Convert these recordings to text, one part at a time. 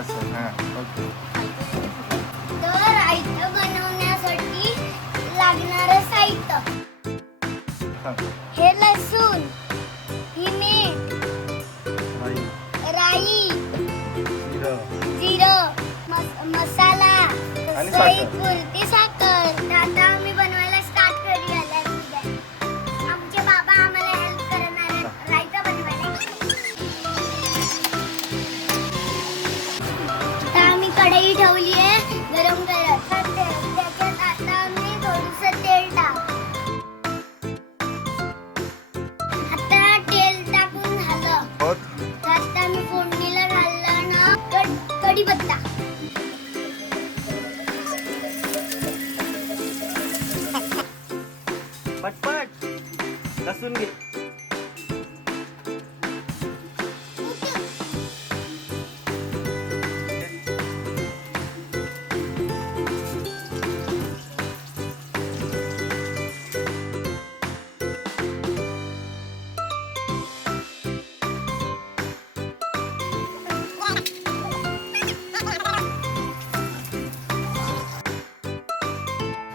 असं हां ओके. तर आयतं बनवण्यासाठी लागणारं साहित्य हां हे लसूण, ही मीठ, राई राई, जिरं मसाला, आणि पुरती साखर. तर आता आम्ही बनवायला स्टार्ट करूया. आमचे बाबा आम्हाला हेल्प करणार आहेत रायता बनवायला. आता आम्ही कढई ठेवली आहे गरम करत. त्याच्यात आता आम्ही थोडंसं तेल टाक. आता तेल टाकून झालं. तर आता मी फोडणीला घालला ना कढीपत्ता. पटपट लसूण घे.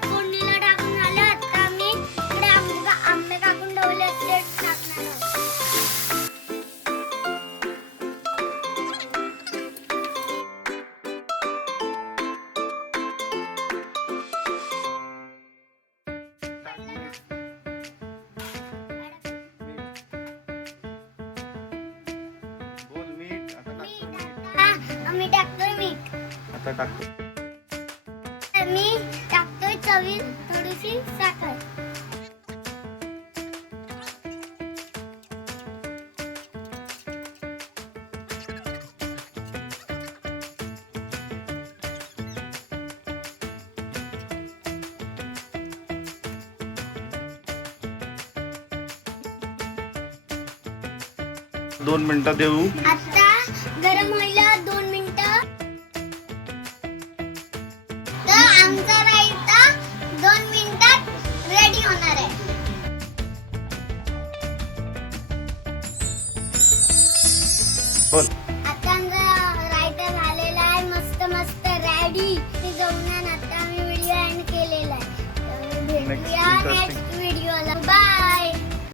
फोडणीला टाकून झालं. आता आम्ही इकडे आंबे कापून ठेवले ते टाकणार आहोत. बोल मीठ. आता टाकतो मीठ. आम्ही टाकतोय मीठ. आता टाकतो. मी टाकतोय चवी थोडीशी साखर. दोन मिनिटं देऊ. आता गरम व्हायला 2 मिनिटं. तर आमचा रायता 2 मिनिटात रेडी होणार आहे. बोल. आता आमचा रायता झालेला आहे. मस्त मस्त रेडी. ते जेवणात आता आम्ही व्हिडिओ एंड केलेला आहे. तर भेटूया Next नेक्स्ट